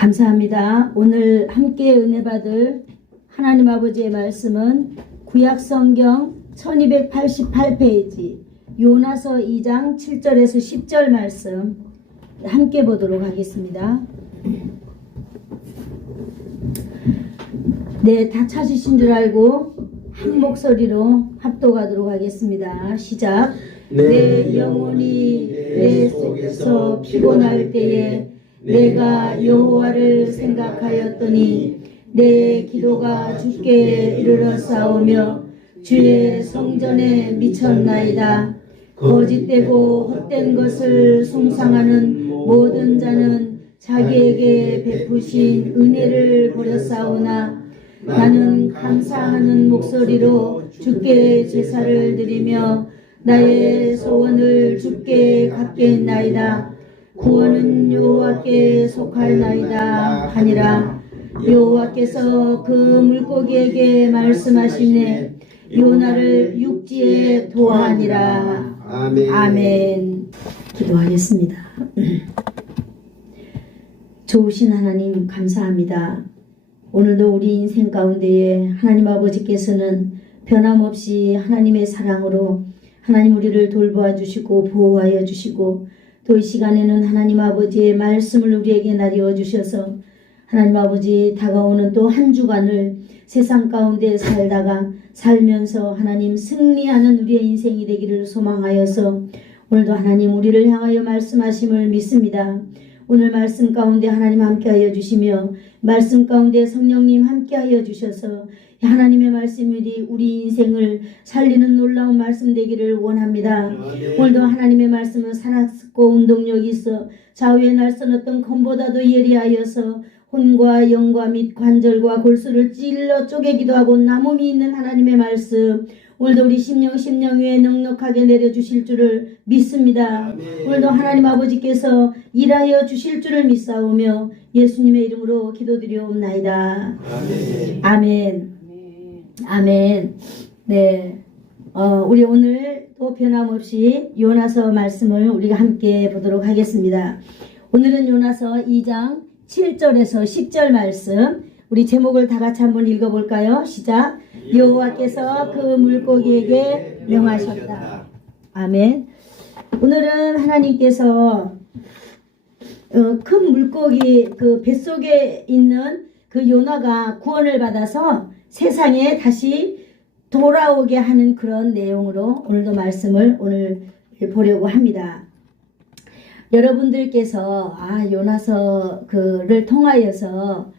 감사합니다. 오늘 함께 은혜 받을 하나님 아버지의 말씀은 구약성경 1288페이지 요나서 2장 7절에서 10절 말씀 함께 보도록 하겠습니다. 네, 다 찾으신 줄 알고 한 목소리로 합독하도록 하겠습니다. 시작. 내 영혼이 내 속에서 피곤할 때에 내가 여호와를 생각하였더니 내 기도가 주께 이르렀사오며 주의 성전에 미쳤나이다. 거짓되고 헛된 것을 숭상하는 모든 자는 자기에게 베푸신 은혜를 버렸사오나 나는 감사하는 목소리로 주께 제사를 드리며 나의 소원을 주께 갚겠나이다. 구원은 여호와께 속할나이다 하니라. 여호와께서 그 물고기에게 말씀하시네 요나를 육지에 도하니라. 아멘. 아멘. 기도하겠습니다. 좋으신 하나님 감사합니다. 오늘도 우리 인생 가운데에 하나님 아버지께서는 변함없이 하나님의 사랑으로 하나님 우리를 돌보아 주시고 보호하여 주시고 또 이 시간에는 하나님 아버지의 말씀을 우리에게 나뉘어 주셔서 하나님 아버지 다가오는 또 한 주간을 세상 가운데 살면서 하나님 승리하는 우리의 인생이 되기를 소망하여서 오늘도 하나님 우리를 향하여 말씀하심을 믿습니다. 오늘 말씀 가운데 하나님 함께하여 주시며 말씀 가운데 성령님 함께하여 주셔서 하나님의 말씀이 우리 인생을 살리는 놀라운 말씀 되기를 원합니다. 오늘도 하나님의 말씀은 살았고 운동력이 있어 좌우에 날선 어떤 검보다도 예리하여서 혼과 영과 및 관절과 골수를 찔러 쪼개기도 하고 남음이 있는 하나님의 말씀 오늘도 우리 심령 위에 넉넉하게 내려주실 줄을 믿습니다. 아멘. 오늘도 하나님 아버지께서 일하여 주실 줄을 믿사오며 예수님의 이름으로 기도드리옵나이다. 아멘. 아멘. 아멘. 네, 우리 오늘 또 변함없이 요나서 말씀을 우리가 함께 보도록 하겠습니다. 오늘은 요나서 2장 7절에서 10절 말씀 우리 제목을 다 같이 한번 읽어볼까요? 시작. 여호와께서 그 물고기에게 명하셨다. 아멘. 오늘은 하나님께서 큰 물고기 그 뱃속에 있는 그 요나가 구원을 받아서 세상에 다시 돌아오게 하는 그런 내용으로 오늘도 말씀을 오늘 보려고 합니다. 여러분들께서 요나서 그를 통하여서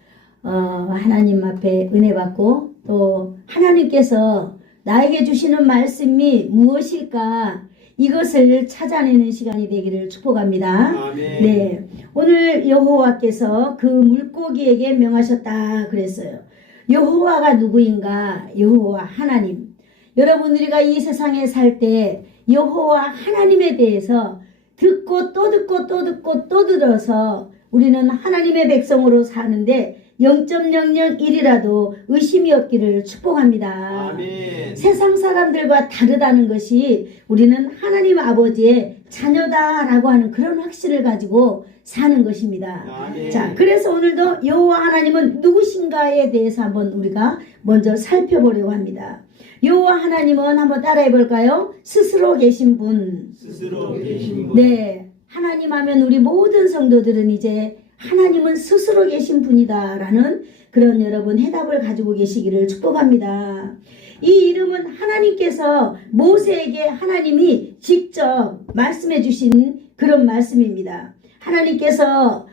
하나님 앞에 은혜 받고 또 하나님께서 나에게 주시는 말씀이 무엇일까 이것을 찾아내는 시간이 되기를 축복합니다. 아멘. 네, 오늘 여호와께서 그 물고기에게 명하셨다 그랬어요. 여호와가 누구인가? 여호와 하나님. 여러분 우리가 이 세상에 살 때 여호와 하나님에 대해서 듣고 또 듣고 또 듣고 또 들어서 우리는 하나님의 백성으로 사는데 0.001이라도 의심이 없기를 축복합니다. 아멘. 세상 사람들과 다르다는 것이 우리는 하나님 아버지의 자녀다라고 하는 그런 확신을 가지고 사는 것입니다. 아멘. 자, 그래서 오늘도 여호와 하나님은 누구신가에 대해서 한번 우리가 먼저 살펴보려고 합니다. 여호와 하나님은 한번 따라해 볼까요? 스스로 계신 분. 스스로 계신 분. 네, 하나님 하면 우리 모든 성도들은 이제 하나님은 스스로 계신 분이다 라는 그런 여러분 해답을 가지고 계시기를 축복합니다. 이 이름은 하나님께서 모세에게 하나님이 직접 말씀해 주신 그런 말씀입니다. 하나님께서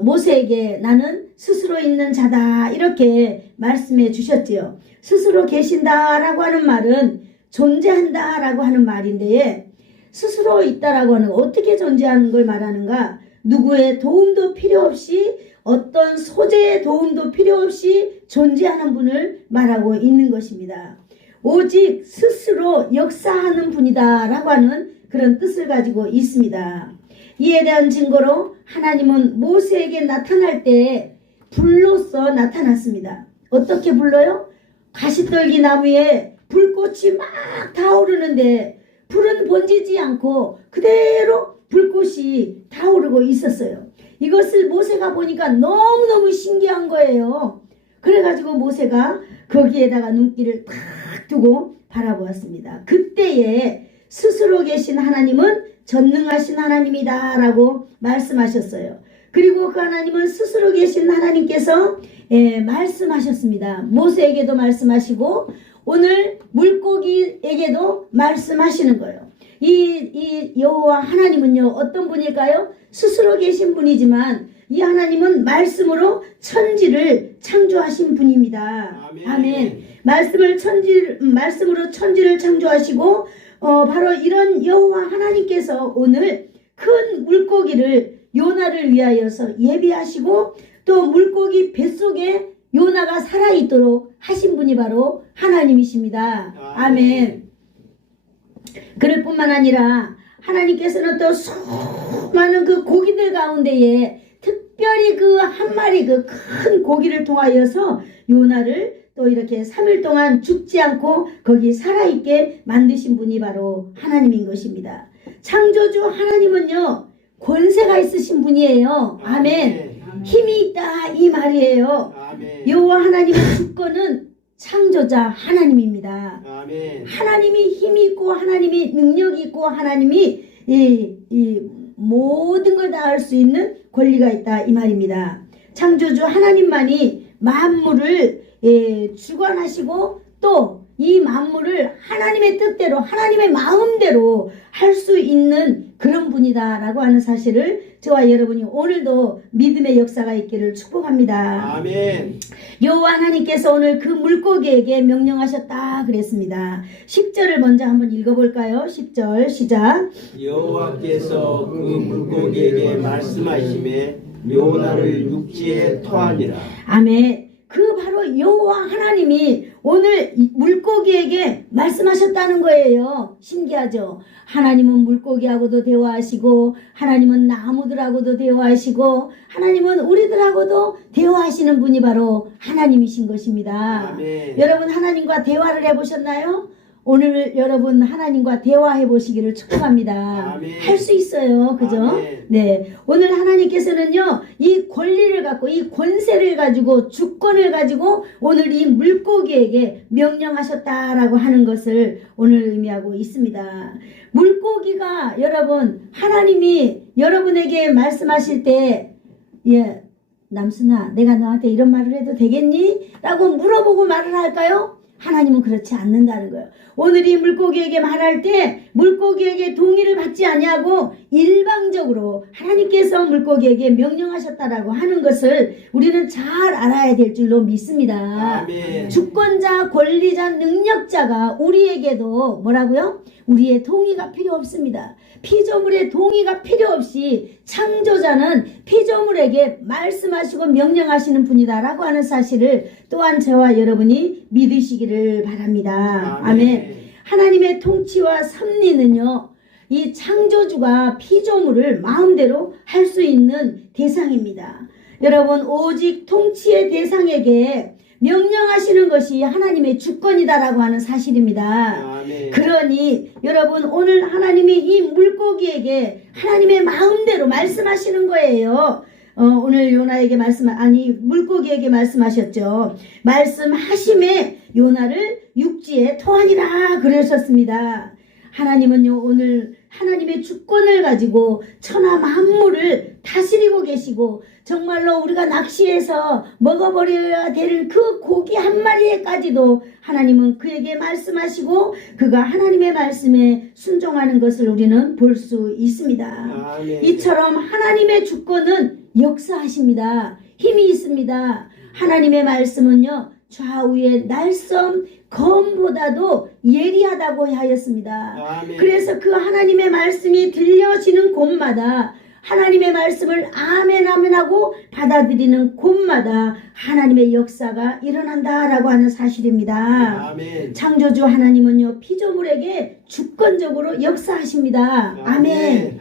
모세에게 나는 스스로 있는 자다 이렇게 말씀해 주셨지요. 스스로 계신다라고 하는 말은 존재한다라고 하는 말인데 스스로 있다라고 하는 어떻게 존재하는 걸 말하는가? 누구의 도움도 필요 없이 어떤 소재의 도움도 필요 없이 존재하는 분을 말하고 있는 것입니다. 오직 스스로 역사하는 분이다 라고 하는 그런 뜻을 가지고 있습니다. 이에 대한 증거로 하나님은 모세에게 나타날 때 불로써 나타났습니다. 어떻게 불러요? 가시떨기 나무에 불꽃이 막 타오르는데 불은 번지지 않고 그대로 불꽃이 타오르고 있었어요. 이것을 모세가 보니까 너무너무 신기한 거예요. 그래가지고 모세가 거기에다가 눈길을 탁 두고 바라보았습니다. 그때에 스스로 계신 하나님은 전능하신 하나님이다 라고 말씀하셨어요. 그리고 그 하나님은 스스로 계신 하나님께서 말씀하셨습니다. 모세에게도 말씀하시고 오늘 물고기에게도 말씀하시는 거예요. 이 여호와 하나님은요, 어떤 분일까요? 스스로 계신 분이지만 이 하나님은 말씀으로 천지를 창조하신 분입니다. 아멘. 말씀으로 천지를 창조하시고 바로 이런 여호와 하나님께서 오늘 큰 물고기를 요나를 위하여서 예비하시고 또 물고기 뱃속에 요나가 살아있도록 하신 분이 바로 하나님이십니다. 아멘. 그럴 뿐만 아니라 하나님께서는 또 수많은 그 고기들 가운데에 특별히 그 한 마리 그 큰 고기를 통하여서 요나를 또 이렇게 3일 동안 죽지 않고 거기 살아있게 만드신 분이 바로 하나님인 것입니다. 창조주 하나님은요, 권세가 있으신 분이에요. 아멘. 힘이 있다 이 말이에요. 여호와 하나님의 주권은 창조자 하나님입니다. 아멘. 하나님이 힘이 있고 하나님이 능력이 있고 하나님이 이 모든 걸 다 할 수 있는 권리가 있다 이 말입니다. 창조주 하나님만이 만물을 주관하시고 또 이 만물을 하나님의 뜻대로 하나님의 마음대로 할 수 있는 그런 분이다 라고 하는 사실을 저와 여러분이 오늘도 믿음의 역사가 있기를 축복합니다. 아멘. 여호와 하나님께서 오늘 그 물고기에게 명령하셨다 그랬습니다. 10절을 먼저 한번 읽어볼까요? 10절 시작. 여호와께서 그 물고기에게 말씀하시매 요나를 육지에 토하니라. 아멘. 그 바로 여호와 하나님이 오늘 물고기에게 말씀하셨다는 거예요. 신기하죠? 하나님은 물고기하고도 대화하시고 하나님은 나무들하고도 대화하시고 하나님은 우리들하고도 대화하시는 분이 바로 하나님이신 것입니다. 아멘. 여러분 하나님과 대화를 해보셨나요? 오늘 여러분 하나님과 대화해 보시기를 축복합니다. 할 수 있어요. 그죠? 아멘. 네. 오늘 하나님께서는요, 이 권리를 갖고, 이 권세를 가지고, 주권을 가지고, 오늘 이 물고기에게 명령하셨다라고 하는 것을 오늘 의미하고 있습니다. 물고기가 여러분, 하나님이 여러분에게 말씀하실 때, 남순아, 내가 너한테 이런 말을 해도 되겠니? 라고 물어보고 말을 할까요? 하나님은 그렇지 않는다는 거예요. 오늘 이 물고기에게 말할 때 물고기에게 동의를 받지 아니하고 일방적으로 하나님께서 물고기에게 명령하셨다라고 하는 것을 우리는 잘 알아야 될 줄로 믿습니다. 아멘. 주권자, 권리자, 능력자가 우리에게도 뭐라고요? 우리의 동의가 필요 없습니다. 피조물의 동의가 필요 없이 창조자는 피조물에게 말씀하시고 명령하시는 분이다라고 하는 사실을 또한 저와 여러분이 믿으시기를 바랍니다. 아멘. 하나님의 통치와 섭리는요, 이 창조주가 피조물을 마음대로 할 수 있는 대상입니다. 여러분, 오직 통치의 대상에게 명령하시는 것이 하나님의 주권이다라고 하는 사실입니다. 아멘. 그러니 여러분 오늘 하나님이 이 물고기에게 하나님의 마음대로 말씀하시는 거예요. 오늘 요나에게 물고기에게 말씀하셨죠. 말씀하심에 요나를 육지에 토하니라 그러셨습니다. 하나님은요, 오늘 하나님의 주권을 가지고 천하 만물을 다스리고 계시고 정말로 우리가 낚시해서 먹어버려야 될 그 고기 한 마리에까지도 하나님은 그에게 말씀하시고 그가 하나님의 말씀에 순종하는 것을 우리는 볼 수 있습니다. 아멘. 이처럼 하나님의 주권은 역사하십니다. 힘이 있습니다. 하나님의 말씀은요, 좌우의 날섬 검보다도 예리하다고 하였습니다. 아멘. 그래서 그 하나님의 말씀이 들려지는 곳마다 하나님의 말씀을 아멘 아멘하고 받아들이는 곳마다 하나님의 역사가 일어난다라고 하는 사실입니다. 아멘. 창조주 하나님은요, 피조물에게 주권적으로 역사하십니다. 아멘.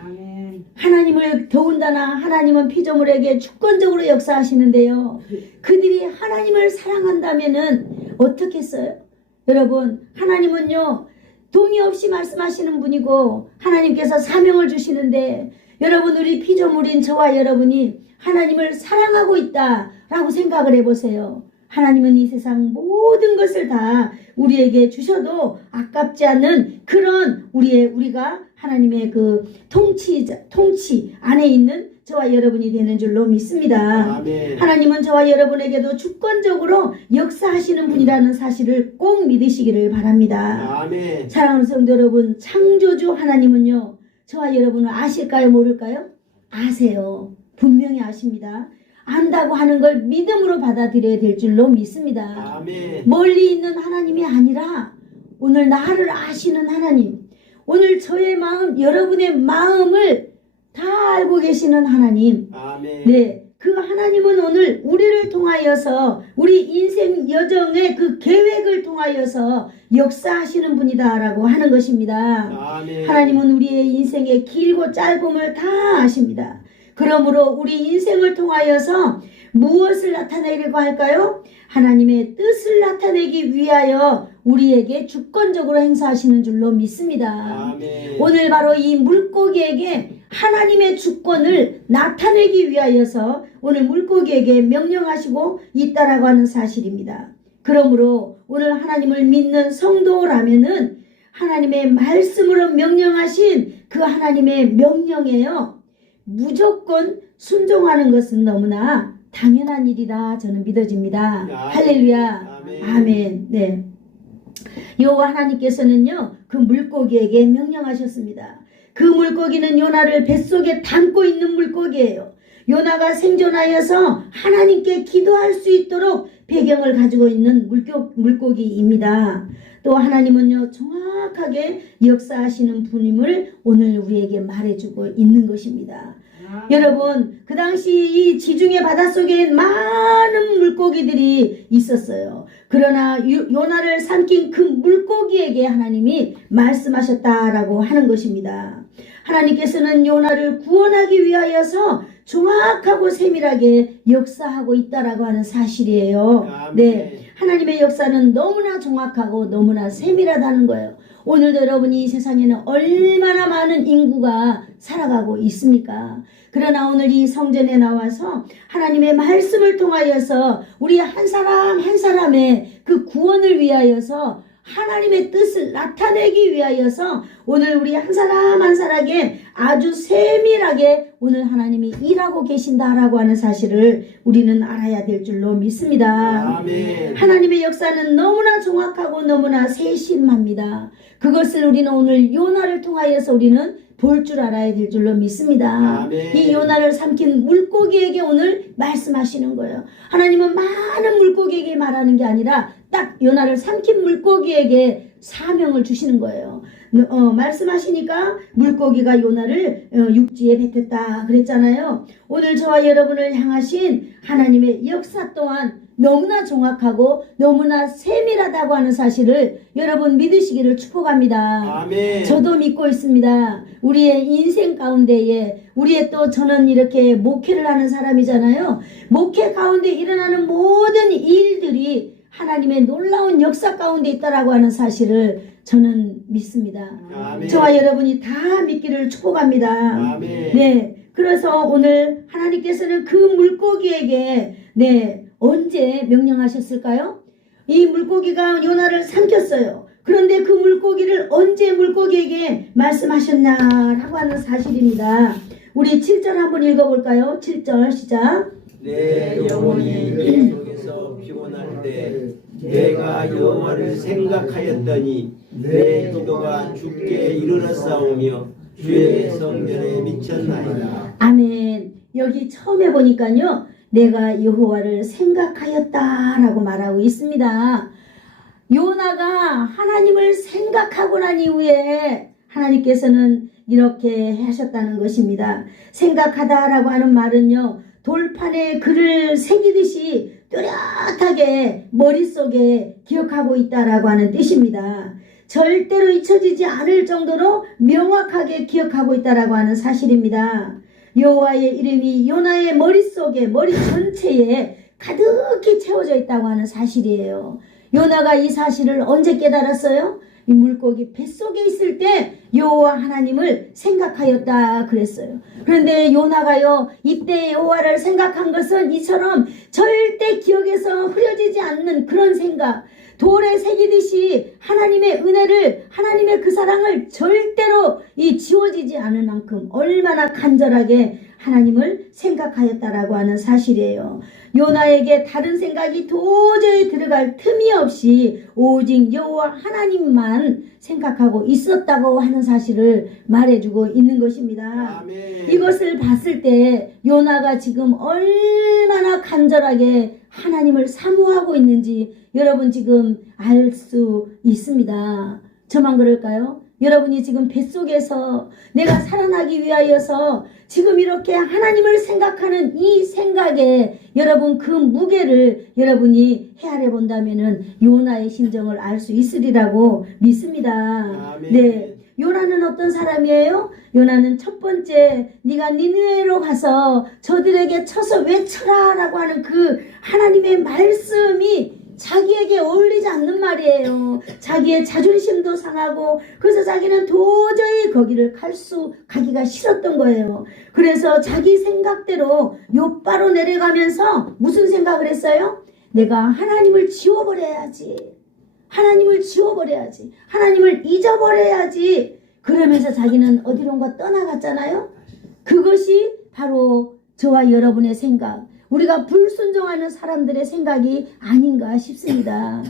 하나님을 더군다나 하나님은 피조물에게 주권적으로 역사하시는데요. 그들이 하나님을 사랑한다면은 어떻겠어요? 여러분, 하나님은요, 동의 없이 말씀하시는 분이고 하나님께서 사명을 주시는데 여러분 우리 피조물인 저와 여러분이 하나님을 사랑하고 있다라고 생각을 해보세요. 하나님은 이 세상 모든 것을 다 우리에게 주셔도 아깝지 않는 그런 우리가 하나님의 그 통치 안에 있는 저와 여러분이 되는 줄로 믿습니다. 아멘. 하나님은 저와 여러분에게도 주권적으로 역사하시는 분이라는 사실을 꼭 믿으시기를 바랍니다. 아멘. 사랑하는 성도 여러분, 창조주 하나님은요, 저와 여러분을 아실까요, 모를까요? 아세요. 분명히 아십니다. 안다고 하는 걸 믿음으로 받아들여야 될 줄로 믿습니다. 아멘. 멀리 있는 하나님이 아니라 오늘 나를 아시는 하나님, 오늘 저의 마음, 여러분의 마음을 다 알고 계시는 하나님. 아멘. 네, 그 하나님은 오늘 우리를 통하여서 우리 인생 여정의 그 계획을 통하여서 역사하시는 분이다라고 하는 것입니다. 아멘. 하나님은 우리의 인생의 길고 짧음을 다 아십니다. 그러므로 우리 인생을 통하여서 무엇을 나타내려고 할까요? 하나님의 뜻을 나타내기 위하여 우리에게 주권적으로 행사하시는 줄로 믿습니다. 아멘. 오늘 바로 이 물고기에게 하나님의 주권을 나타내기 위하여서 오늘 물고기에게 명령하시고 있다라고 하는 사실입니다. 그러므로 오늘 하나님을 믿는 성도라면은 하나님의 말씀으로 명령하신 그 하나님의 명령에요, 무조건 순종하는 것은 너무나 당연한 일이라 저는 믿어집니다. 아멘. 할렐루야. 아멘. 아멘. 네. 여호와 하나님께서는요, 그 물고기에게 명령하셨습니다. 그 물고기는 요나를 뱃속에 담고 있는 물고기예요. 요나가 생존하여서 하나님께 기도할 수 있도록 배경을 가지고 있는 물고기입니다. 또 하나님은요, 정확하게 역사하시는 분임을 오늘 우리에게 말해주고 있는 것입니다. 여러분, 그 당시 이 지중해 바닷속에 많은 물고기들이 있었어요. 그러나 요나를 삼킨 그 물고기에게 하나님이 말씀하셨다라고 하는 것입니다. 하나님께서는 요나를 구원하기 위하여서 정확하고 세밀하게 역사하고 있다라고 하는 사실이에요. 네, 하나님의 역사는 너무나 정확하고 너무나 세밀하다는 거예요. 오늘도 여러분이 이 세상에는 얼마나 많은 인구가 살아가고 있습니까? 그러나 오늘 이 성전에 나와서 하나님의 말씀을 통하여서 우리 한 사람 한 사람의 그 구원을 위하여서 하나님의 뜻을 나타내기 위하여서 오늘 우리 한 사람 한 사람에게 아주 세밀하게 오늘 하나님이 일하고 계신다라고 하는 사실을 우리는 알아야 될 줄로 믿습니다. 아멘. 하나님의 역사는 너무나 정확하고 너무나 세심합니다. 그것을 우리는 오늘 요나를 통하여서 우리는 볼 줄 알아야 될 줄로 믿습니다. 아멘. 이 요나를 삼킨 물고기에게 오늘 말씀하시는 거예요. 하나님은 많은 물고기에게 말하는 게 아니라 딱 요나를 삼킨 물고기에게 사명을 주시는 거예요. 말씀하시니까 물고기가 요나를 육지에 뱉었다 그랬잖아요. 오늘 저와 여러분을 향하신 하나님의 역사 또한 너무나 정확하고 너무나 세밀하다고 하는 사실을 여러분 믿으시기를 축복합니다. 아멘. 저도 믿고 있습니다. 우리의 인생 가운데에 우리의 또 저는 이렇게 목회를 하는 사람이잖아요. 목회 가운데 일어나는 모든 일들이 하나님의 놀라운 역사 가운데 있다라고 하는 사실을 저는 믿습니다. 아멘. 저와 여러분이 다 믿기를 축복합니다. 아멘. 네, 그래서 오늘 하나님께서는 그 물고기에게 언제 명령하셨을까요? 이 물고기가 요나를 삼켰어요. 그런데 그 물고기를 언제 물고기에게 말씀하셨냐라고 하는 사실입니다. 우리 7절 한번 읽어볼까요? 7절 시작. 내 영혼이 내 속에서 피곤할 때 내가 여호와를 생각하였더니 내 기도가 주께 이르렀사오며 주의 성전에 미쳤나이다. 아멘. 여기 처음에 보니까요, 내가 여호와를 생각하였다라고 말하고 있습니다. 요나가 하나님을 생각하고 난 이후에 하나님께서는 이렇게 하셨다는 것입니다. 생각하다라고 하는 말은요, 돌판에 글을 새기듯이 뚜렷하게 머릿속에 기억하고 있다라고 하는 뜻입니다. 절대로 잊혀지지 않을 정도로 명확하게 기억하고 있다라고 하는 사실입니다. 여호와의 이름이 요나의 머릿속에, 머리 전체에 가득히 채워져 있다고 하는 사실이에요. 요나가 이 사실을 언제 깨달았어요? 이 물고기 뱃속에 있을 때 여호와 하나님을 생각하였다 그랬어요. 그런데 요나가요, 이때 여호와를 생각한 것은 이처럼 절대 기억에서 흐려지지 않는 그런 생각, 돌에 새기듯이 하나님의 은혜를, 하나님의 그 사랑을 절대로 지워지지 않을 만큼 얼마나 간절하게 하나님을 생각하였다라고 하는 사실이에요. 요나에게 다른 생각이 도저히 들어갈 틈이 없이 오직 여호와 하나님만 생각하고 있었다고 하는 사실을 말해주고 있는 것입니다. 아멘. 이것을 봤을 때 요나가 지금 얼마나 간절하게 하나님을 사모하고 있는지 여러분 지금 알 수 있습니다. 저만 그럴까요? 여러분이 지금 뱃속에서 내가 살아나기 위하여서 지금 이렇게 하나님을 생각하는 이 생각에 여러분 그 무게를 여러분이 헤아려 본다면은 요나의 심정을 알 수 있으리라고 믿습니다. 아멘. 네. 요나는 어떤 사람이에요? 요나는 첫 번째, 네가 니느웨로 가서 저들에게 쳐서 외쳐라 라고 하는 그 하나님의 말씀이 자기에게 어울리지 않는 말이에요. 자기의 자존심도 상하고, 그래서 자기는 도저히 거기를 가기가 싫었던 거예요. 그래서 자기 생각대로 요바로 내려가면서 무슨 생각을 했어요? 내가 하나님을 지워버려야지. 하나님을 지워버려야지. 하나님을 잊어버려야지. 그러면서 자기는 어디론가 떠나갔잖아요. 그것이 바로 저와 여러분의 생각, 우리가 불순종하는 사람들의 생각이 아닌가 싶습니다.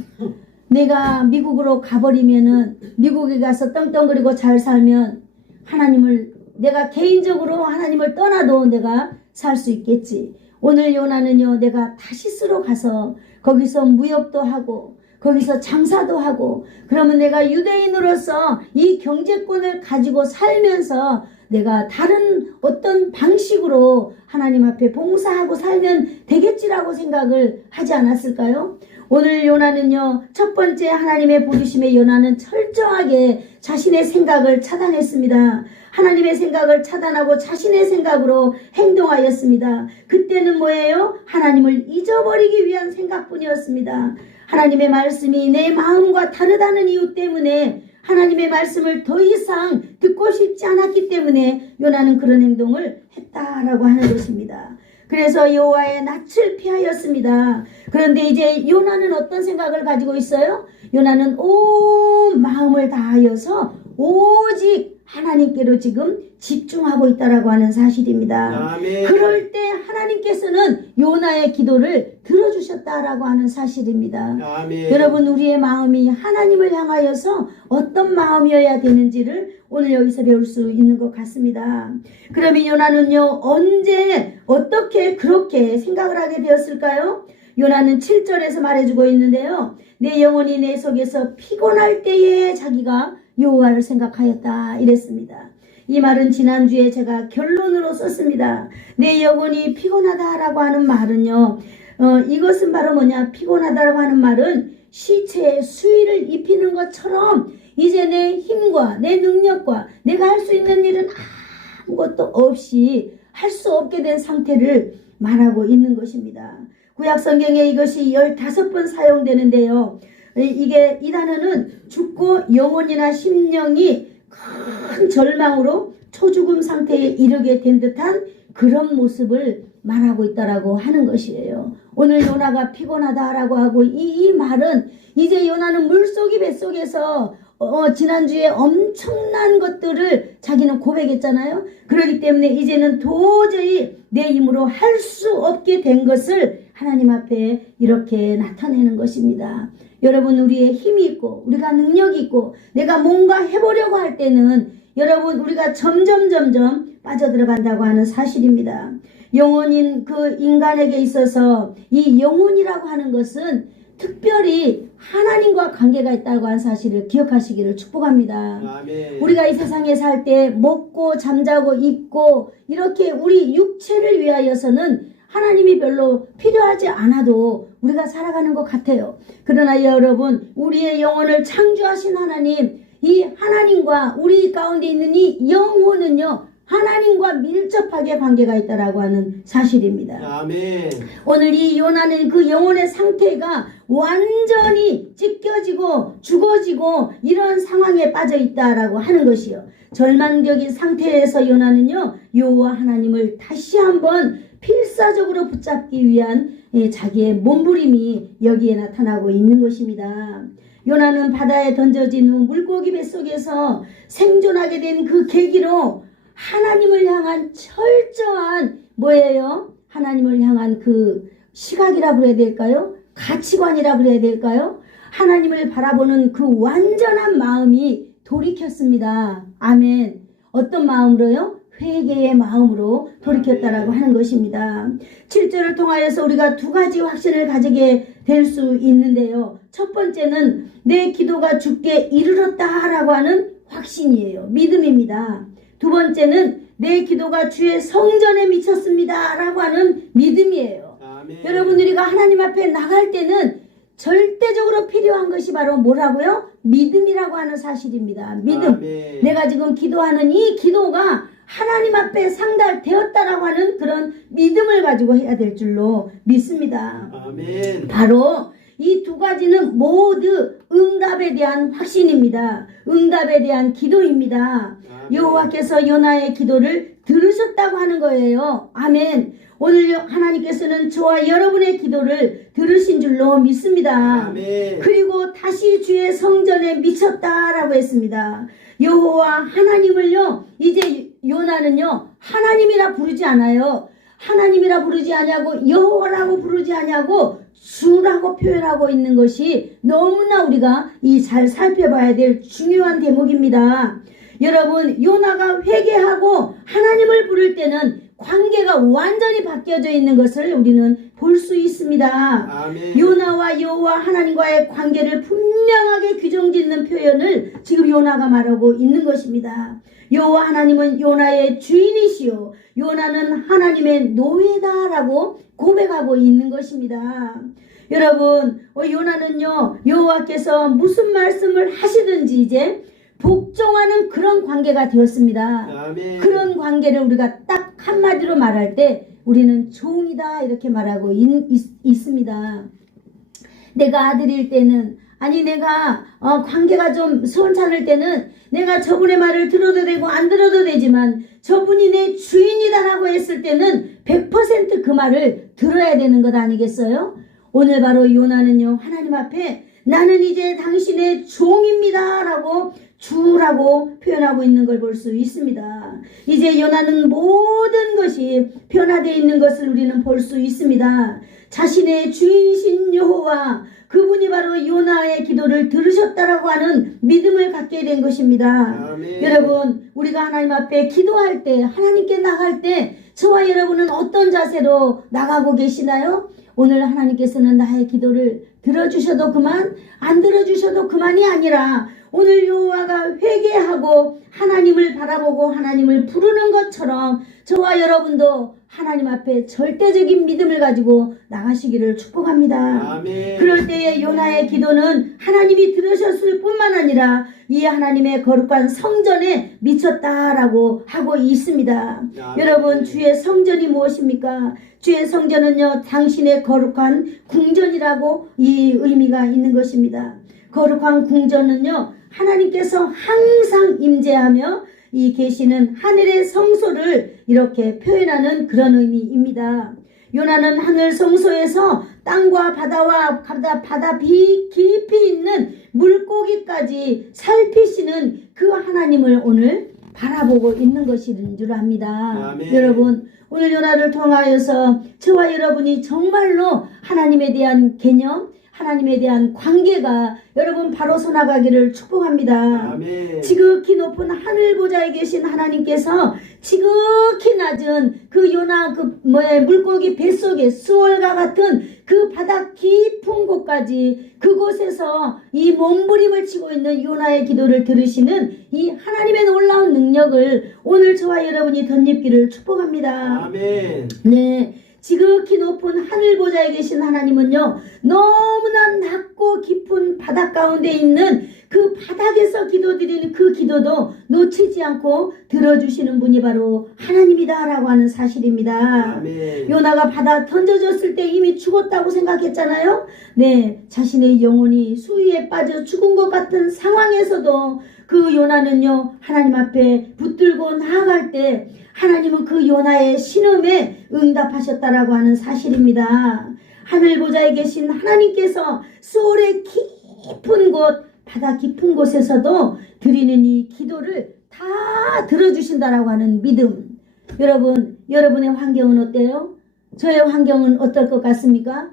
내가 미국으로 가버리면은, 미국에 가서 떵떵거리고 잘 살면 하나님을, 내가 개인적으로 하나님을 떠나도 내가 살 수 있겠지. 오늘 요나는요, 내가 다시스로 가서 거기서 무역도 하고 거기서 장사도 하고, 그러면 내가 유대인으로서 이 경제권을 가지고 살면서 내가 다른 어떤 방식으로 하나님 앞에 봉사하고 살면 되겠지라고 생각을 하지 않았을까요? 오늘 요나는요, 첫 번째 하나님의 부르심에 요나는 철저하게 자신의 생각을 차단했습니다. 하나님의 생각을 차단하고 자신의 생각으로 행동하였습니다. 그때는 뭐예요? 하나님을 잊어버리기 위한 생각뿐이었습니다. 하나님의 말씀이 내 마음과 다르다는 이유 때문에, 하나님의 말씀을 더 이상 듣고 싶지 않았기 때문에 요나는 그런 행동을 했다라고 하는 것입니다. 그래서 여호와의 낯을 피하였습니다. 그런데 이제 요나는 어떤 생각을 가지고 있어요? 요나는 온 마음을 다하여서 오직 하나님께로 지금 집중하고 있다라고 하는 사실입니다. 아멘. 그럴 때 하나님께서는 요나의 기도를 들어주셨다라고 하는 사실입니다. 아멘. 여러분, 우리의 마음이 하나님을 향하여서 어떤 마음이어야 되는지를 오늘 여기서 배울 수 있는 것 같습니다. 그러면 요나는요, 언제 어떻게 그렇게 생각을 하게 되었을까요? 요나는 7절에서 말해주고 있는데요, 내 영혼이 내 속에서 피곤할 때에 자기가 여호와를 생각하였다 이랬습니다. 이 말은 지난주에 제가 결론으로 썼습니다. 내 영혼이 피곤하다라고 하는 말은요, 이것은 바로 뭐냐, 피곤하다라고 하는 말은 시체에 수의를 입히는 것처럼 이제 내 힘과 내 능력과 내가 할 수 있는 일은 아무것도 없이 할 수 없게 된 상태를 말하고 있는 것입니다. 구약성경에 이것이 15번 사용되는데요, 이 단어는 죽고 영혼이나 심령이 큰 절망으로 초죽음 상태에 이르게 된 듯한 그런 모습을 말하고 있다라고 하는 것이에요. 오늘 요나가 피곤하다라고 하고 이 말은 이제 요나는 물속이 뱃속에서 지난주에 엄청난 것들을 자기는 고백했잖아요. 그렇기 때문에 이제는 도저히 내 힘으로 할 수 없게 된 것을 하나님 앞에 이렇게 나타내는 것입니다. 여러분, 우리의 힘이 있고 우리가 능력이 있고 내가 뭔가 해보려고 할 때는 여러분 우리가 점점 빠져들어간다고 하는 사실입니다. 영혼인 그 인간에게 있어서 이 영혼이라고 하는 것은 특별히 하나님과 관계가 있다고 하는 사실을 기억하시기를 축복합니다. 아멘. 우리가 이 세상에 살 때 먹고 잠자고 입고 이렇게 우리 육체를 위하여서는 하나님이 별로 필요하지 않아도 우리가 살아가는 것 같아요. 그러나 여러분, 우리의 영혼을 창조하신 하나님, 이 하나님과 우리 가운데 있는 이 영혼은요, 하나님과 밀접하게 관계가 있다라고 하는 사실입니다. 아멘. 오늘 이 요나는 그 영혼의 상태가 완전히 찢겨지고 죽어지고 이러한 상황에 빠져 있다라고 하는 것이요. 절망적인 상태에서 요나는요, 여호와 하나님을 다시 한번 필사적으로 붙잡기 위한 자기의 몸부림이 여기에 나타나고 있는 것입니다. 요나는 바다에 던져진 후 물고기 뱃속에서 생존하게 된 그 계기로 하나님을 향한 철저한 뭐예요? 하나님을 향한 그 시각이라고 그래야 될까요? 가치관이라고 그래야 될까요? 하나님을 바라보는 그 완전한 마음이 돌이켰습니다. 아멘. 어떤 마음으로요? 회개의 마음으로 돌이켰다라고 하는 것입니다. 7절을 통하여서 우리가 두 가지 확신을 가지게 될 수 있는데요. 첫 번째는 내 기도가 주께 이르렀다라고 하는 확신이에요. 믿음입니다. 두 번째는 내 기도가 주의 성전에 미쳤습니다 라고 하는 믿음이에요. 아멘. 여러분, 우리가 하나님 앞에 나갈 때는 절대적으로 필요한 것이 바로 뭐라고요? 믿음이라고 하는 사실입니다. 믿음. 아멘. 내가 지금 기도하는 이 기도가 하나님 앞에 상달되었다라고 하는 그런 믿음을 가지고 해야 될 줄로 믿습니다. 아멘. 바로 이 두 가지는 모두 응답에 대한 확신입니다. 응답에 대한 기도입니다. 아멘. 여호와께서 요나의 기도를 들으셨다고 하는 거예요. 아멘. 오늘 하나님께서는 저와 여러분의 기도를 들으신 줄로 믿습니다. 아멘. 그리고 다시 주의 성전에 미쳤다라고 했습니다. 여호와 하나님을요, 이제 요나는요, 하나님이라 부르지 않아요. 하나님이라 부르지 않냐고, 여호와라고 부르지 않냐고, 주라고 표현하고 있는 것이 너무나 우리가 잘 살펴봐야 될 중요한 대목입니다. 여러분, 요나가 회개하고 하나님을 부를 때는 관계가 완전히 바뀌어져 있는 것을 우리는 볼 수 있습니다. 아멘. 요나와 여호와 하나님과의 관계를 분명하게 규정짓는 표현을 지금 요나가 말하고 있는 것입니다. 여호와 하나님은 요나의 주인이시요, 요나는 하나님의 노예다라고 고백하고 있는 것입니다. 여러분, 요나는요, 여호와께서 무슨 말씀을 하시든지 이제 복종하는 그런 관계가 되었습니다. 아멘. 그런 관계를 우리가 딱 한마디로 말할 때 우리는 종이다 이렇게 말하고 있습니다. 내가 아들일 때는, 아니 내가 관계가 좀 시원찮을 때는 내가 저분의 말을 들어도 되고 안 들어도 되지만 저분이 내 주인이다라고 했을 때는 100% 그 말을 들어야 되는 것 아니겠어요? 오늘 바로 요나는요, 하나님 앞에 나는 이제 당신의 종입니다 라고 주라고 표현하고 있는 걸 볼 수 있습니다. 이제 요나는 모든 것이 변화되어 있는 것을 우리는 볼 수 있습니다. 자신의 주인신 여호와, 그분이 바로 요나의 기도를 들으셨다라고 하는 믿음을 갖게 된 것입니다. 아멘. 여러분, 우리가 하나님 앞에 기도할 때, 하나님께 나갈 때 저와 여러분은 어떤 자세로 나가고 계시나요? 오늘 하나님께서는 나의 기도를 들어주셔도 그만, 안 들어주셔도 그만이 아니라 오늘 여호와가 회개하고 하나님을 바라보고 하나님을 부르는 것처럼 저와 여러분도 하나님 앞에 절대적인 믿음을 가지고 나가시기를 축복합니다. 아멘. 그럴 때에 요나의 기도는 하나님이 들으셨을 뿐만 아니라 이 하나님의 거룩한 성전에 미쳤다라고 하고 있습니다. 아멘. 여러분, 주의 성전이 무엇입니까? 주의 성전은요, 당신의 거룩한 궁전이라고 이 의미가 있는 것입니다. 거룩한 궁전은요, 하나님께서 항상 임재하며 이 계시는 하늘의 성소를 이렇게 표현하는 그런 의미입니다. 요나는 하늘 성소에서 땅과 바다와 바다 깊이 있는 물고기까지 살피시는 그 하나님을 오늘 바라보고 있는 것인 줄 압니다. 아멘. 여러분, 오늘 요나를 통하여서 저와 여러분이 정말로 하나님에 대한 개념, 하나님에 대한 관계가 여러분 바로 서나가기를 축복합니다. 아멘. 지극히 높은 하늘 보좌에 계신 하나님께서 지극히 낮은 그 요나 물고기 뱃속에 수월과 같은 그 바다 깊은 곳까지 그곳에서 이 몸부림을 치고 있는 요나의 기도를 들으시는 이 하나님의 놀라운 능력을 오늘 저와 여러분이 덧입기를 축복합니다. 아멘. 네, 지극히 높은 하늘 보좌에 계신 하나님은요, 너무나 낮고 깊은 바닷 가운데 있는 그 바닥에서 기도드리는 그 기도도 놓치지 않고 들어주시는 분이 바로 하나님이다라고 하는 사실입니다. 아멘. 요나가 바다 던져졌을 때 이미 죽었다고 생각했잖아요. 네, 자신의 영혼이 수위에 빠져 죽은 것 같은 상황에서도 그 요나는요, 하나님 앞에 붙들고 나아갈 때 하나님은 그 요나의 신음에 응답하셨다라고 하는 사실입니다. 하늘 보좌에 계신 하나님께서 수월의 깊은 곳, 바다 깊은 곳에서도 드리는 이 기도를 다 들어주신다라고 하는 믿음. 여러분, 여러분의 환경은 어때요? 저의 환경은 어떨 것 같습니까?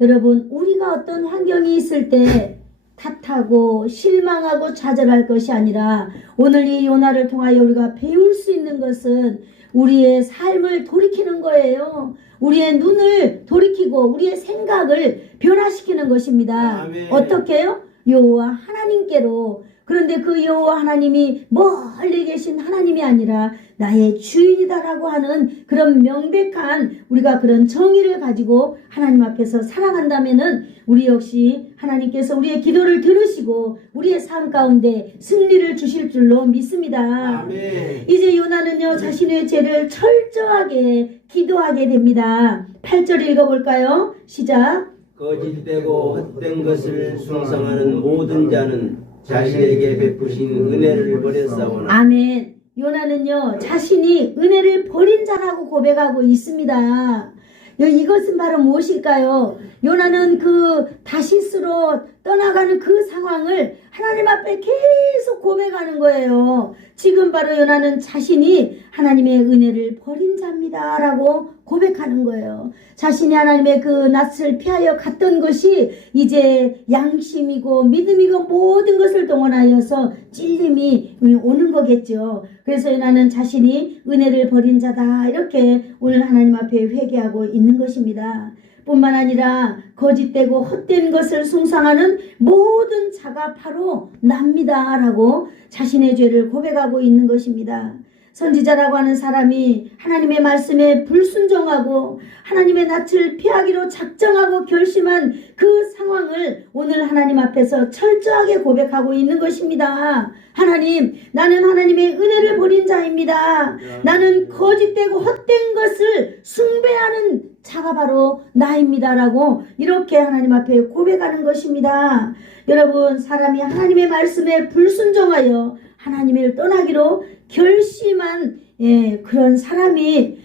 여러분, 우리가 어떤 환경이 있을 때 탓하고 실망하고 좌절할 것이 아니라 오늘 이 요나를 통하여 우리가 배울 수 있는 것은 우리의 삶을 돌이키는 거예요. 우리의 눈을 돌이키고 우리의 생각을 변화시키는 것입니다. 아멘. 어떻게 해요? 여호와 하나님께로. 그런데 그 여호와 하나님이 멀리 계신 하나님이 아니라 나의 주인이다라고 하는 그런 명백한 우리가 그런 정의를 가지고 하나님 앞에서 살아간다면은 우리 역시 하나님께서 우리의 기도를 들으시고 우리의 삶 가운데 승리를 주실 줄로 믿습니다. 아멘. 이제 요나는요, 자신의 죄를 철저하게 기도하게 됩니다. 8절 읽어볼까요? 시작. 거짓되고 헛된 것을 숭상하는 모든 자는 자신에게 베푸신 은혜를 버렸사오나. 아멘. 요나는요, 자신이 은혜를 버린 자라고 고백하고 있습니다. 이것은 바로 무엇일까요? 요나는 그 다시스로 떠나가는 그 상황을 하나님 앞에 계속 고백하는 거예요. 지금 바로 요나는 자신이 하나님의 은혜를 버린 자입니다 라고 고백하는 거예요. 자신이 하나님의 그 낯을 피하여 갔던 것이 이제 양심이고 믿음이고 모든 것을 동원하여서 찔림이 오는 거겠죠. 그래서 요나는 자신이 은혜를 버린 자다 이렇게 오늘 하나님 앞에 회개하고 있는 것입니다. 뿐만 아니라 거짓되고 헛된 것을 숭상하는 모든 자가 바로 납니다 라고 자신의 죄를 고백하고 있는 것입니다. 선지자라고 하는 사람이 하나님의 말씀에 불순종하고 하나님의 낯을 피하기로 작정하고 결심한 그 상황을 오늘 하나님 앞에서 철저하게 고백하고 있는 것입니다. 하나님, 나는 하나님의 은혜를 버린 자입니다. 나는 거짓되고 헛된 것을 숭배하는 자가 바로 나입니다 라고 이렇게 하나님 앞에 고백하는 것입니다. 여러분, 사람이 하나님의 말씀에 불순종하여 하나님을 떠나기로 결심한 그런 사람이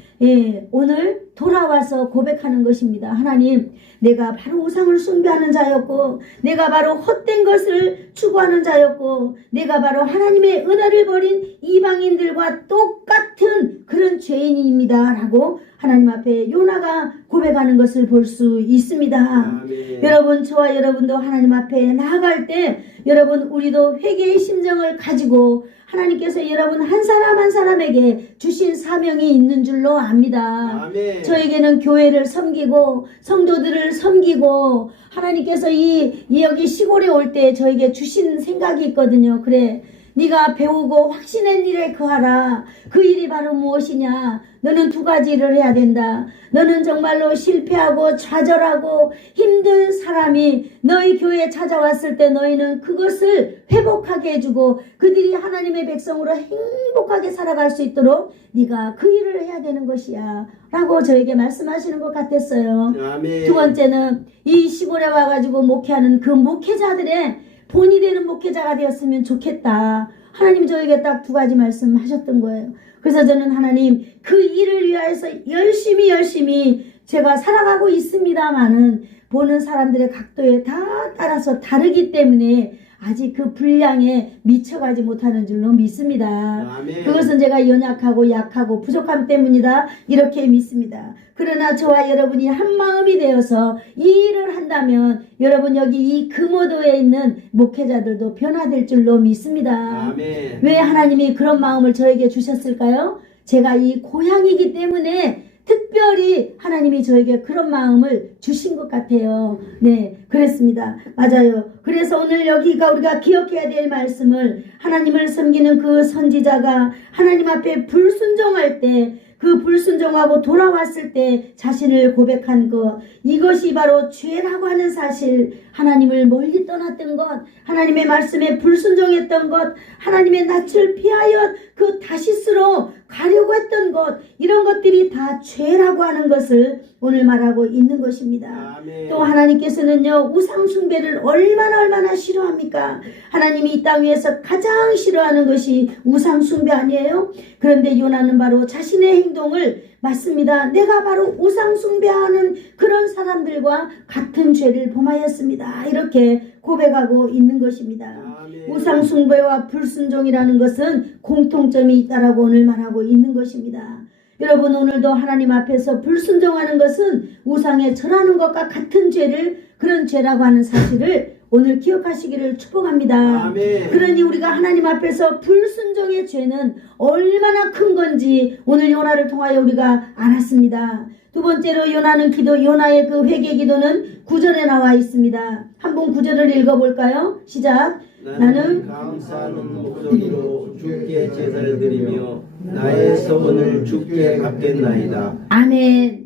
오늘 돌아와서 고백하는 것입니다. 하나님, 내가 바로 우상을 숭배하는 자였고 내가 바로 헛된 것을 추구하는 자였고 내가 바로 하나님의 은혜를 버린 이방인들과 똑같은 그런 죄인입니다 라고 하나님 앞에 요나가 고백하는 것을 볼 수 있습니다. 아멘. 여러분, 저와 여러분도 하나님 앞에 나아갈 때 여러분, 우리도 회개의 심정을 가지고 하나님께서 여러분 한 사람 한 사람에게 주신 사명이 있는 줄로 압니다. 아멘. 저에게는 교회를 섬기고 성도들을 섬기고 하나님께서 여기 시골에 올 때 저에게 주신 생각이 있거든요. 그래, 네가 배우고 확신한 일에 거하라. 그 일이 바로 무엇이냐? 너는 두 가지 일을 해야 된다. 너는 정말로 실패하고 좌절하고 힘든 사람이 너희 교회에 찾아왔을 때 너희는 그것을 회복하게 해주고 그들이 하나님의 백성으로 행복하게 살아갈 수 있도록 네가 그 일을 해야 되는 것이야 라고 저에게 말씀하시는 것 같았어요. 아멘. 두 번째는 이 시골에 와가지고 목회하는 그 목회자들의 본이 되는 목회자가 되었으면 좋겠다. 하나님 저에게 딱 두 가지 말씀하셨던 거예요. 그래서 저는 하나님 그 일을 위하여서 열심히 제가 살아가고 있습니다만은 보는 사람들의 각도에 다 따라서 다르기 때문에 아직 그 분량에 미쳐가지 못하는 줄로 믿습니다. 아멘. 그것은 제가 연약하고 약하고 부족함 때문이다 이렇게 믿습니다. 그러나 저와 여러분이 한 마음이 되어서 이 일을 한다면 여러분 여기 이 금오도에 있는 목회자들도 변화될 줄로 믿습니다. 아멘. 왜 하나님이 그런 마음을 저에게 주셨을까요? 제가 이 고향이기 때문에 특별히 하나님이 저에게 그런 마음을 주신 것 같아요. 네, 그랬습니다. 맞아요. 그래서 오늘 여기가 우리가 기억해야 될 말씀을 하나님을 섬기는 그 선지자가 하나님 앞에 불순종할 때 그 불순종하고 돌아왔을 때 자신을 고백한 것, 이것이 바로 죄라고 하는 사실, 하나님을 멀리 떠났던 것, 하나님의 말씀에 불순종했던 것, 하나님의 낯을 피하여 그 다시스로 가려고 했던 것, 이런 것들이 다 죄라고 하는 것을 오늘 말하고 있는 것입니다. 아멘. 또 하나님께서는요, 우상 숭배를 얼마나 싫어합니까? 하나님이 이 땅 위에서 가장 싫어하는 것이 우상 숭배 아니에요? 그런데 요나는 바로 자신의 행동을 맞습니다. 내가 바로 우상 숭배하는 그런 사람들과 같은 죄를 범하였습니다. 이렇게 고백하고 있는 것입니다. 아멘. 우상 숭배와 불순종이라는 것은 공통점이 있다라고 오늘 말하고 있는 것입니다. 여러분, 오늘도 하나님 앞에서 불순종하는 것은 우상에 절하는 것과 같은 죄를, 그런 죄라고 하는 사실을 오늘 기억하시기를 축복합니다. 아멘. 그러니 우리가 하나님 앞에서 불순종의 죄는 얼마나 큰 건지 오늘 요나를 통하여 우리가 알았습니다. 두 번째로 요나는 기도, 요나의 그 회개 기도는 9절에 나와 있습니다. 한번 9절을 읽어볼까요? 시작. 나는 감사하는 목소리로 주께 제사를 드리며 나의 소원을 주께 갚겠나이다. 아멘.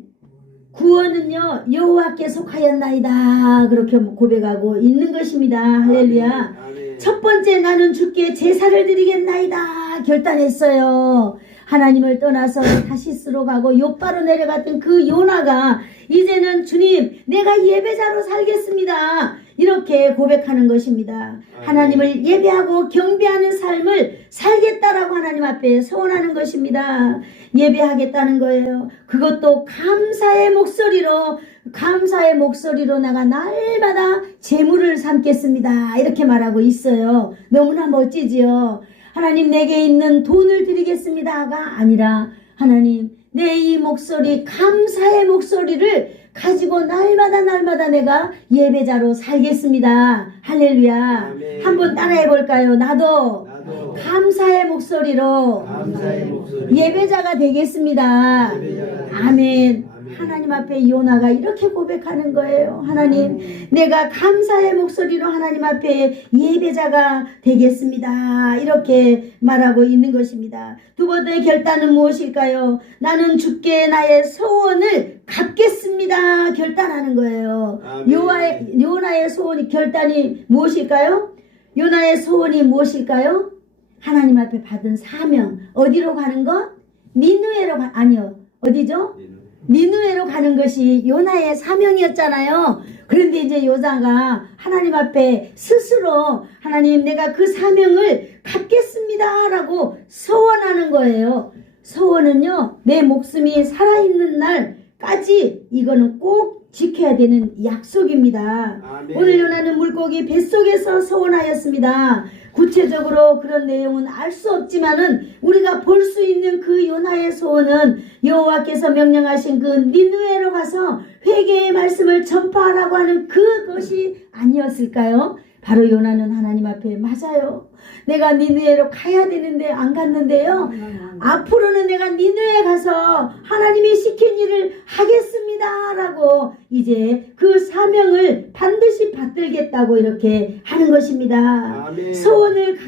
구원은요 여호와께 속하였나이다, 그렇게 고백하고 있는 것입니다. 할렐루야. 아멘. 첫 번째, 나는 주께 제사를 드리겠나이다 결단했어요. 하나님을 떠나서 다시스로 가고 욥바로 내려갔던 그 요나가 이제는 주님, 내가 예배자로 살겠습니다, 이렇게 고백하는 것입니다. 하나님을 예배하고 경배하는 삶을 살겠다라고 하나님 앞에 소원하는 것입니다. 예배하겠다는 거예요. 그것도 감사의 목소리로 내가 날마다 제물을 삼겠습니다, 이렇게 말하고 있어요. 너무나 멋지지요. 하나님, 내게 있는 돈을 드리겠습니다가 아니라 하나님, 내 이 목소리, 감사의 목소리를 가지고 날마다 내가 예배자로 살겠습니다. 할렐루야. 아멘. 한번 따라해 볼까요? 나도 감사의 목소리로 예배자가 되겠습니다. 아멘. 하나님 앞에 요나가 이렇게 고백하는 거예요. 하나님, 내가 감사의 목소리로 하나님 앞에 예배자가 되겠습니다, 이렇게 말하고 있는 것입니다. 두 번째 결단은 무엇일까요? 나는 주께 나의 소원을 갚겠습니다, 결단하는 거예요. 아멘. 요나의 소원이, 결단이 무엇일까요? 요나의 소원이 무엇일까요? 하나님 앞에 받은 사명. 어디로 가는 것? 니느웨로 아니요. 어디죠? 니느웨로 가는 것이 요나의 사명이었잖아요. 그런데 이제 요나가 하나님 앞에 스스로 하나님, 내가 그 사명을 갚겠습니다 라고 서원하는 거예요. 서원은요, 내 목숨이 살아있는 날까지 이거는 꼭 지켜야 되는 약속입니다. 아멘. 오늘 요나는 물고기 뱃속에서 서원하였습니다. 구체적으로 그런 내용은 알 수 없지만은 우리가 볼 수 있는 그 요나의 소원은 여호와께서 명령하신 그 니느웨로 가서 회개의 말씀을 전파하라고 하는 그것이 아니었을까요? 바로 요나는 하나님 앞에, 맞아요, 내가 니느웨로 가야 되는데 안 갔는데요, 앞으로는 내가 니느웨에 가서 하나님이 시킨 일을 하겠습니다 라고 이제 그 사명을 반드시 받들겠다고 이렇게 하는 것입니다. 아멘. 소원을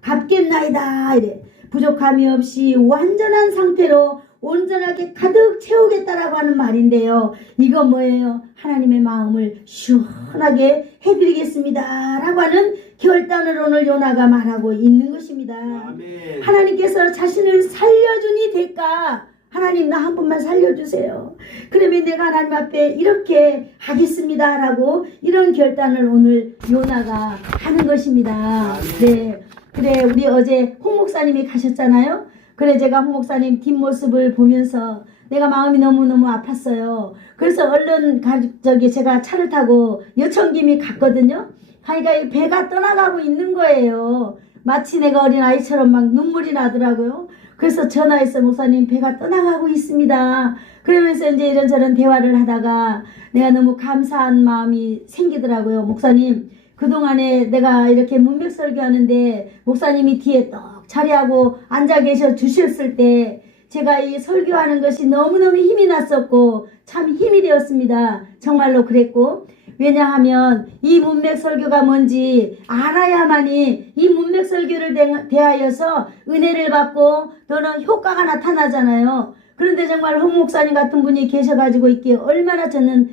갚겠나이다, 이래. 부족함이 없이 완전한 상태로 온전하게 가득 채우겠다라고 하는 말인데요, 이거 뭐예요? 하나님의 마음을 시원하게 해드리겠습니다 라고 하는 결단을 오늘 요나가 말하고 있는 것입니다. 아멘. 하나님께서 자신을 살려주니 될까? 하나님, 나 한 번만 살려주세요. 그러면 내가 하나님 앞에 이렇게 하겠습니다 라고 이런 결단을 오늘 요나가 하는 것입니다. 네, 그래, 우리 어제 홍 목사님이 가셨잖아요. 그래, 제가 홍 목사님 뒷모습을 보면서 내가 마음이 너무너무 아팠어요. 그래서 얼른 제가 차를 타고 여천김이 갔거든요. 그러니까 이 배가 떠나가고 있는 거예요. 마치 내가 어린아이처럼 막 눈물이 나더라고요. 그래서 전화해서, 목사님, 배가 떠나가고 있습니다. 그러면서 이제 이런저런 대화를 하다가 내가 너무 감사한 마음이 생기더라고요. 목사님, 그동안에 내가 이렇게 문맥 설교하는데 목사님이 뒤에 떡 자리하고 앉아 계셔 주셨을 때 제가 이 설교하는 것이 너무너무 힘이 났었고 참 힘이 되었습니다. 정말로 그랬고, 왜냐하면 이 문맥 설교가 뭔지 알아야만이 이 문맥 설교를 대하여서 은혜를 받고 또는 효과가 나타나잖아요. 그런데 정말 홍 목사님 같은 분이 계셔가지고 있기에 얼마나 저는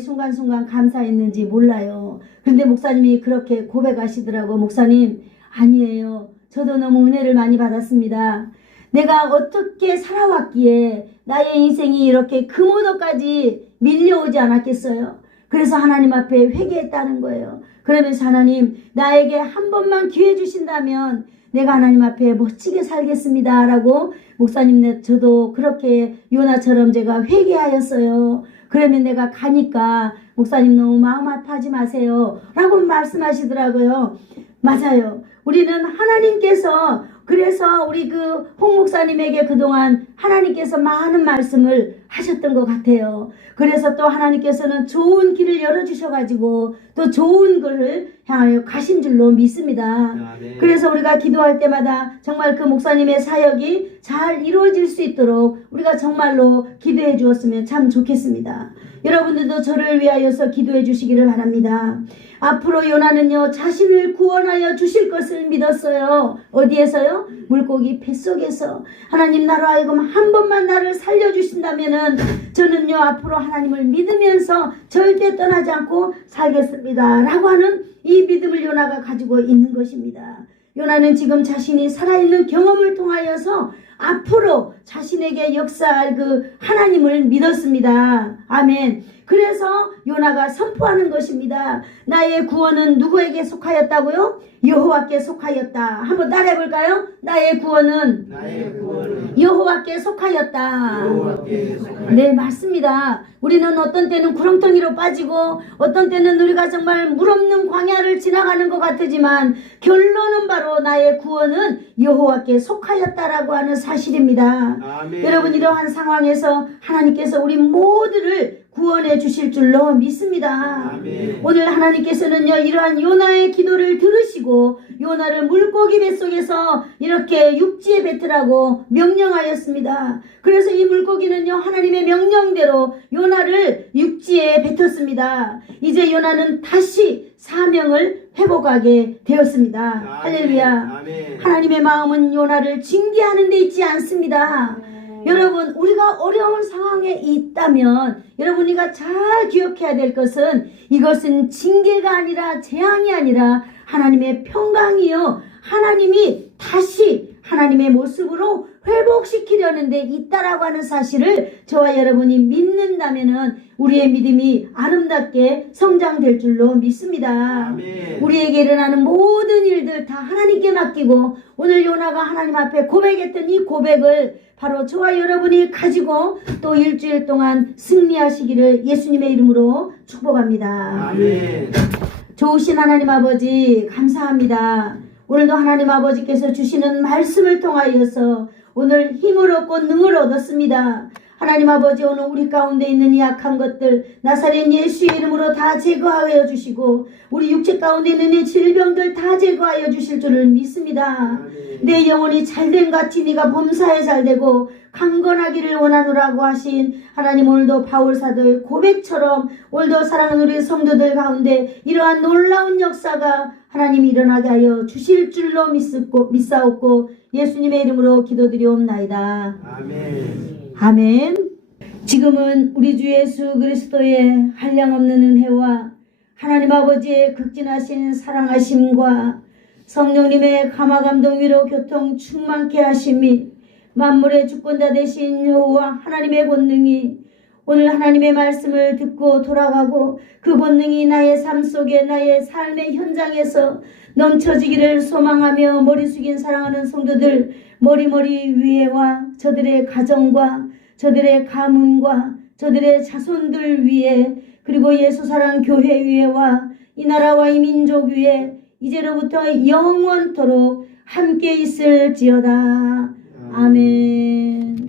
순간순간 감사했는지 몰라요. 그런데 목사님이 그렇게 고백하시더라고. 목사님, 아니에요. 저도 너무 은혜를 많이 받았습니다. 내가 어떻게 살아왔기에 나의 인생이 이렇게 금오도까지 밀려오지 않았겠어요? 그래서 하나님 앞에 회개했다는 거예요. 그러면서 하나님, 나에게 한 번만 기회 주신다면 내가 하나님 앞에 멋지게 살겠습니다 라고 목사님, 저도 그렇게 요나처럼 제가 회개하였어요. 그러면 내가 가니까 목사님 너무 마음 아파하지 마세요 라고 말씀하시더라고요. 맞아요. 우리는 하나님께서, 그래서 우리 그 홍 목사님에게 그동안 하나님께서 많은 말씀을 하셨던 것 같아요. 그래서 또 하나님께서는 좋은 길을 열어주셔가지고 또 좋은 것을 향하여 가신 줄로 믿습니다. 아멘. 그래서 우리가 기도할 때마다 정말 그 목사님의 사역이 잘 이루어질 수 있도록 우리가 정말로 기도해 주었으면 참 좋겠습니다. 여러분들도 저를 위하여서 기도해 주시기를 바랍니다. 앞으로 요나는요, 자신을 구원하여 주실 것을 믿었어요. 어디에서요? 물고기 뱃속에서. 하나님, 나로 하여금 한 번만 나를 살려주신다면은 저는요, 앞으로 하나님을 믿으면서 절대 떠나지 않고 살겠습니다 라고 하는 이 믿음을 요나가 가지고 있는 것입니다. 요나는 지금 자신이 살아있는 경험을 통하여서 앞으로 자신에게 역사할 그 하나님을 믿었습니다. 아멘. 그래서 요나가 선포하는 것입니다. 나의 구원은 누구에게 속하였다고요? 여호와께 속하였다. 한번 따라해 볼까요? 나의 구원은 여호와께 속하였다. 여호와께 속하였다. 네, 맞습니다. 우리는 어떤 때는 구렁텅이로 빠지고 어떤 때는 우리가 정말 물 없는 광야를 지나가는 것 같지만 결론은 바로 나의 구원은 여호와께 속하였다라고 하는 사실입니다. 아멘. 여러분, 이러한 상황에서 하나님께서 우리 모두를 구원해 주실 줄로 믿습니다. 아멘. 오늘 하나님께서는요, 이러한 요나의 기도를 들으시고 요나를 물고기 뱃속에서 이렇게 육지에 뱉으라고 명령하였습니다. 그래서 이 물고기는요, 하나님의 명령대로 요나를 육지에 뱉었습니다. 이제 요나는 다시 사명을 회복하게 되었습니다. 할렐루야. 아멘. 하나님의 마음은 요나를 징계하는 데 있지 않습니다. 여러분, 우리가 어려운 상황에 있다면 여러분, 우리가 잘 기억해야 될 것은 이것은 징계가 아니라 재앙이 아니라 하나님의 평강이요, 하나님이 다시 하나님의 모습으로 회복시키려는 데 있다라고 하는 사실을 저와 여러분이 믿는다면은 우리의 믿음이 아름답게 성장될 줄로 믿습니다. 아멘. 우리에게 일어나는 모든 일들 다 하나님께 맡기고 오늘 요나가 하나님 앞에 고백했던 이 고백을 바로 저와 여러분이 가지고 또 일주일 동안 승리하시기를 예수님의 이름으로 축복합니다. 아멘. 좋으신 하나님 아버지, 감사합니다. 오늘도 하나님 아버지께서 주시는 말씀을 통하여서 오늘 힘을 얻고 능을 얻었습니다. 하나님 아버지, 오늘 우리 가운데 있는 이 약한 것들 나사렛 예수의 이름으로 다 제거하여 주시고 우리 육체 가운데 있는 이 질병들 다 제거하여 주실 줄을 믿습니다. 내 영혼이 잘된 같이 네가 범사에 잘되고 강건하기를 원하노라고 하신 하나님, 오늘도 바울 사도의 고백처럼 오늘도 사랑하는 우리 성도들 가운데 이러한 놀라운 역사가 하나님이 일어나게 하여 주실 줄로 믿사옵고 예수님의 이름으로 기도드리옵나이다. 아멘. 아멘. 지금은 우리 주 예수 그리스도의 한량없는 은혜와 하나님 아버지의 극진하신 사랑하심과 성령님의 감화감동 위로 교통 충만케 하심이 만물의 주권자 되신 여호와 하나님의 권능이 오늘 하나님의 말씀을 듣고 돌아가고 그 권능이 나의 삶 속에 나의 삶의 현장에서 넘쳐지기를 소망하며 머리 숙인 사랑하는 성도들 머리 위에와 저들의 가정과 저들의 가문과 저들의 자손들 위에 그리고 예수사랑 교회 위에와 이 나라와 이 민족 위에 이제로부터 영원토록 함께 있을지어다. 아멘.